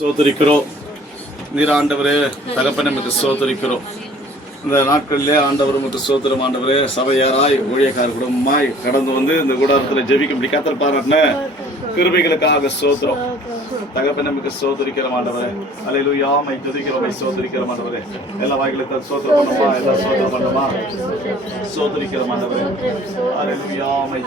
சோதரிக்கிறோம் நீர் ஆண்டவரே தகப்பனை நமக்கு சோதரிக்கிறோம். இந்த நாட்களிலே ஆண்டவர் நமக்கு சோதரம் ஆண்டவரே சபையாராய் ஊழியக்கார குடும்பமாய் கடந்து வந்து இந்த கூடாரத்தில் ஜெபிக்கும்படி கத்தர் பாராட்டின கிருபைகளுக்காக சோதரம் தகப்பனை நமக்கு சோதரிக்கிறோம் ஆண்டவரே. அல்லேலூயா மை துதிக்கிறோம் மை சோதரிக்கிறோம் ஆண்டவரே. எல்லா வாய்களுக்கு சோதரம் பண்ணுமா, எல்லா சோதரம் பண்ணுமா, சோதரிக்கிறோம் ஆண்டவரே. அல்லேலூயா மை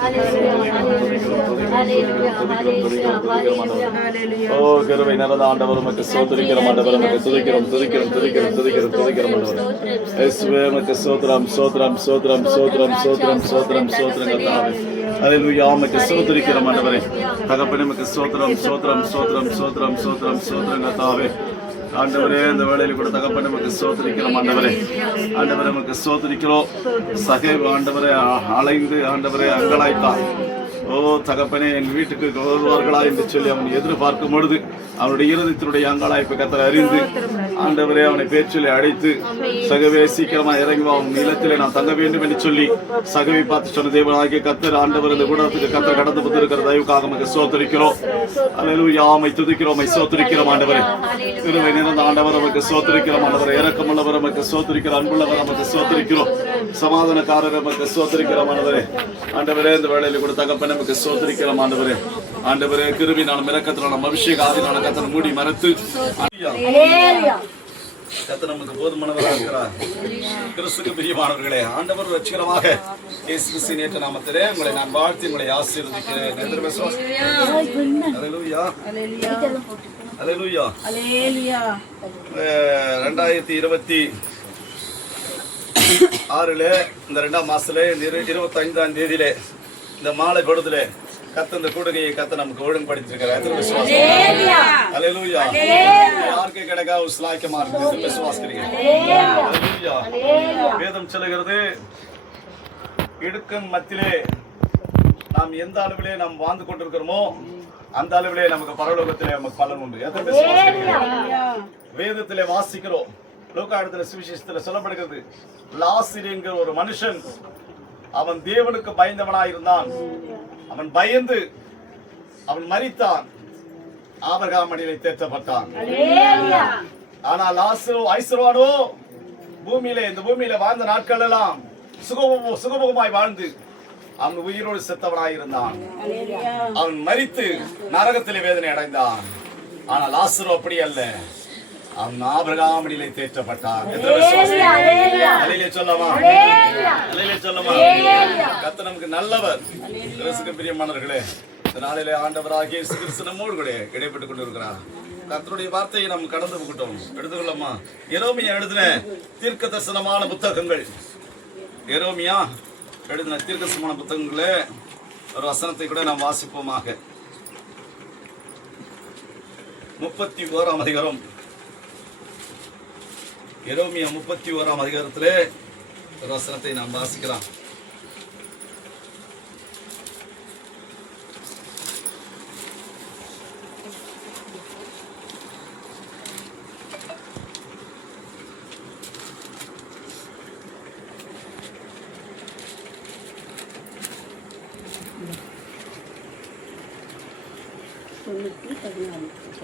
ஓ கிருபை நிறைந்த ஆண்டவர் நமக்கு சோதரிக்கிறோம் ஆண்டவர். நமக்கு துதிக்கிறோம் துதிக்கிறோம் துதிக்கிறோம் துதிக்கிறோம் துதிக்கிறோம் ஆண்டவரே. இயேசுவே நமக்கு சோதரம் சோதரம் சோதரம் சோதரம் சோதரம் சோதரம் சோதரம் கர்த்தாவே. அல்லேலூயா நமக்கு சோதரிக்கிறோம் ஆண்டவரே. தகப்பனே நமக்கு சோதரம் சோதரம் சோதரம் சோதரம் சோதரம் சோதரம் கர்த்தாவே. ஆண்டவரே இந்த வேளையில கூட தகப்பனே நமக்கு சோதரிக்கிறோம் ஆண்டவரே. ஆண்டவரே நமக்கு சோதரிக்கிறோம். சகை ஆண்டவரே அலைந்து ஆண்டவரே அங்கலாய்த்தான். ஓ தகப்பனே என் வீட்டுக்கு வருவார்களா என்று சொல்லி அவன் எதிர்பார்க்கும் பொழுது அவனுடைய இருதயத்தினுடைய அங்காளாய்ப்பை கத்தர் அறிந்து ஆண்டவரே அவனை பேச்சொல்லி அழைத்து சகவே சீக்கிரமா இறங்கி அவன் நிலத்திலே நான் தங்க வேண்டும் என்று சொல்லி சகவை பார்த்து சொன்ன தேவனாகிய கத்தர் ஆண்டவர் இந்த கூடத்துக்கு கத்தர் கடந்து வந்திருக்கிற தயவுக்காக நமக்கு சோதரிக்கிறோம். அல்லேலூயா மை துதிக்கிறோம் மை சோதரிக்கிறோம் ஆண்டவரே. கிருபை நிறைந்த ஆண்டவர் நமக்கு சோதரிக்கிறோம் ஆண்டவரே. இரக்கமுள்ளவர் நமக்கு சோதரிக்கிறோம். அன்புள்ளவர் நமக்கு சோதரிக்கிறோம். சமாதானக்காரர் நமக்கு சோதரிக்கிறோம் ஆண்டவரே. ஆண்டவரே இந்த வேளையில கூட தகப்பனை நமக்கு சோதரிக்கிறோம் ஆண்டவரே. ஆண்டவரே கிருபையினாலும் இரக்கத்தினாலும் அபிஷேக ஆவியினாலும் கர்த்தர் மூடி மறைத்து கர்த்தர் நமக்கு போதுமானவராக இருக்கிறார். கிறிஸ்துவுக்கு பிரியமானவர்களே, ஆண்டவர் ரட்சகராக இயேசு கிறிஸ்துவின் ஏற்ற நாமத்திலே உங்களை நான் வாழ்த்தி உங்களை ஆசீர்வதிக்கிறேன். அல்லேலூயா அல்லேலூயா அல்லேலூயா. 2026 இந்த 2ஆம் மாசத்துல 25ஆம் தேதியிலே இந்த மாலை பொழுதுல கத்த இந்த கூடுகையை கத்த நமக்கு ஒழுங்குபடுத்திருக்கிறார். அல்லேலூயா. யாருக்கு கிடைக்காத ஒரு ஸ்லாக்கியமா இருக்கு விசுவாசிக்கிறீங்க. வேதம் சொல்லுகிறது இடுக்கன் மத்தியிலே நாம் எந்த அளவிலே நாம் வாழ்ந்து கொண்டிருக்கிறோமோ அந்த அளவிலே நமக்கு பரலோகத்திலே நமக்கு பலன் உண்டு. வேதத்திலே வாசிக்கிறோம். லூக்கா எழுதின சுவிசேஷத்துல சொல்லப்படுகிறது லாசரு என்கிற ஒரு மனுஷன் அவன் தேவனுக்கு பயந்தவனாயிருந்தான். அவன் பயந்து அவன் மரித்தான். ஆபிரகாம் மடியிலே தேற்றப்பட்டான். ஆனால் லாசரு ஐஸ்வர்வானோ இந்த பூமியில வாழ்ந்த நாட்கள் எல்லாம் சுகமுகமாய் வாழ்ந்து அவன் உயிரோடு செத்தவனாயிருந்தான். அவன் மரித்து நரகத்திலே வேதனை அடைந்தான். ஆனால் லாசரு அப்படி அல்ல, அவன் ஆபிரகாம் மடியிலே தேற்றப்பட்டான். சொல்லமா கர்த்தர் நமக்கு நல்லவர். கிறிஸ்துவுக்கு பிரியமானவர்களே, இந்த நாளிலே ஆண்டவராகிய இயேசு கிறிஸ்து நம்மோடு கூட இடைப்பட்டுக் கொண்டிருக்கிறார். கர்த்தருடைய வார்த்தையை நாம் கடந்து போகட்டும். எடுத்துக்கொள்ளமா. எரேமியா எழுதின தீர்க்க தரிசனமான புத்தகங்கள். எரேமியா எழுதின தீர்க்க தரிசனமான புத்தகங்களே ஒரு வசனத்தை கூட நாம் வாசிப்போமாக. 31ஆம் அதிகாரம். எரேமியா 31ஆம் அதிகாரத்திலே ஒரு வசனத்தை நாம் வாசிக்கலாம்.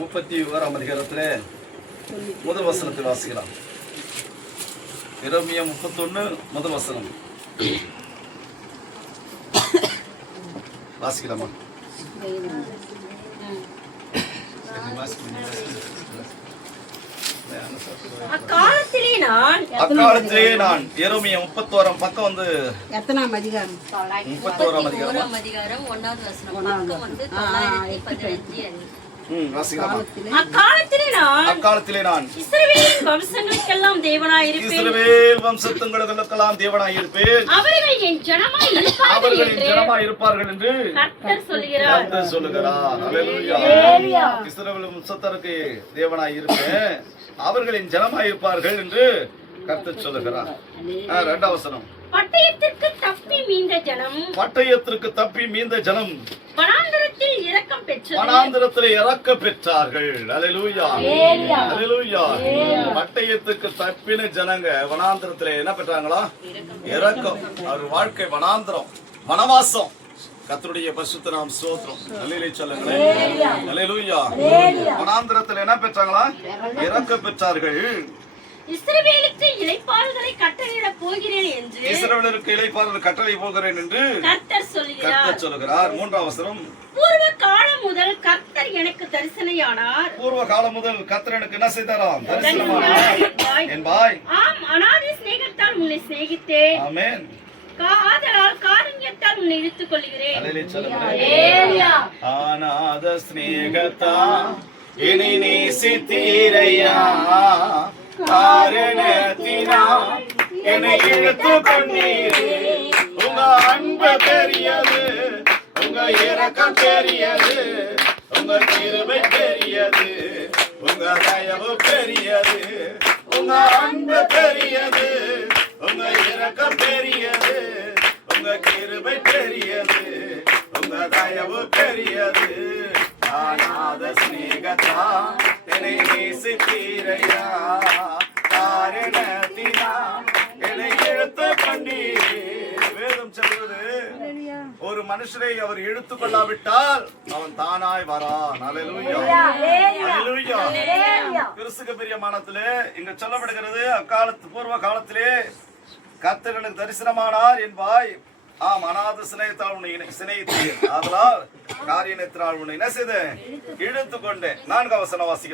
முப்பத்தி 31ஆம் அதிகாரத்திலே முதல் வசனத்தை வாசிக்கலாம். எரேமியா 31 முதல் வசனம் வாசிக்கலாமா? அக்காலத்திலே நான் எரேமியா 31ஆம் பக்கம் வந்து எத்தனாம் அதிகாரம்? 31ஆம் அதிகாரம் 1வது வசனம் பக்கம் வந்து 915. அக்காலத்திலே நான் இஸ்ரவேல் வம்சங்களுக்கெல்லாம் தேவனாயிருப்பேன். அவர்கள் என் ஜனமாய் இருப்பார்கள் என்று கர்த்தர் சொல்லுகிறார். அல்லேலூயா. இஸ்ரவேல் வம்சத்தாருக்கு தேவனாய் இருப்பேன், அவர்களின் ஜனமாய் இருப்பார்கள் என்று கர்த்தர் சொல்லுகிறார். 2வது வசனம். பட்டயத்திற்கு தப்பி மீந்த ஜனம் வனாந்தரத்தில் இரக்கம் பெற்றது. வனாந்திரத்திலே இறக்க பெற்றார்கள். அல்லேலூயா, அல்லேலூயா. பட்டயத்துக்கு தப்பின ஜனங்க வனாந்திரத்திலே என்ன பெற்றாங்களா? இரக்கம். அவர் வாழ்க்கை வனாந்திரம், வனவாசம். கர்த்தருடைய பரிசுத்த நாமம் ஸ்தோத்திரம். அல்லேலூயா சொல்லுங்களேன். அல்லேலூயா. வனாந்திரத்திலே என்ன பெற்றாங்களா? இரக்க பெற்றார்கள். இஸ்ரவேலுக்கு இளைப்பாறுதலை கட்டளையிடப் போகிறேன் என்று இஸ்ரவேலருக்கு இளைப்பாறுதல் கட்டளை போகிறேன் என்று கர்த்தர் சொல்லுகிறார். 3ஆம் வசனம். பூர்வ காலம் முதல் கர்த்தர் எனக்கு தரிசனையானார். பூர்வ காலம் முதல் கர்த்தர் எனக்கு என்ன செய்தாராம்? தரிசனமானார் என்பாய். ஆம், அநாதி சிநேகத்தால் உன்னை சிநேகித்தேன். ஆமென். ஆதலால் காருண்யத்தால் உன்னை இழுத்துக் கொள்கிறேன். அநாத ஸ்நேகத்தால் என்னை நேசித்தீரையா, காரணத்தினால் என்னை இழுத்துக் கொண்டீரே. உங்க அன்பு பெரியது, உங்க இரக்கம் பெரியது, உங்க கிருபை பெரியது, உங்க தயவு பெரியது, உங்க அன்பு பெரியது, உங்க இரக்கம் பெரியது, உங்க கிருபை பெரியது, உங்க தயவு பெரியது. அநாத ஸ்நேகத்தா என்னை நேசித்தீரையா, காரணத்தினால் என்னை இழுத்துக் கொண்டீரே. வேதம் சொல்வது, ஒரு மனுஷரை அவர் இழுத்துக் கொள்ளாவிட்டால் அவன் தானாய் வரான். அல்லேலூயா, அல்லேலூயா. கிறிஸ்துக்கு பிரியமானத்திலே இங்க சொல்லப்படுகிறது, அக்காலத்து பூர்வ காலத்திலே கர்த்தர் எனக்கு தரிசனமானார் என்பாய். ஆம், அநாத சிநேகத்தால் உன்னை சிநேகித்தேன், அதனால் காரியத்தினால் உன்னை என்ன செய்தேன்? இழுத்துக் கொண்டேன். 4ஆம் வசனம் வாசிக்கிறேன்.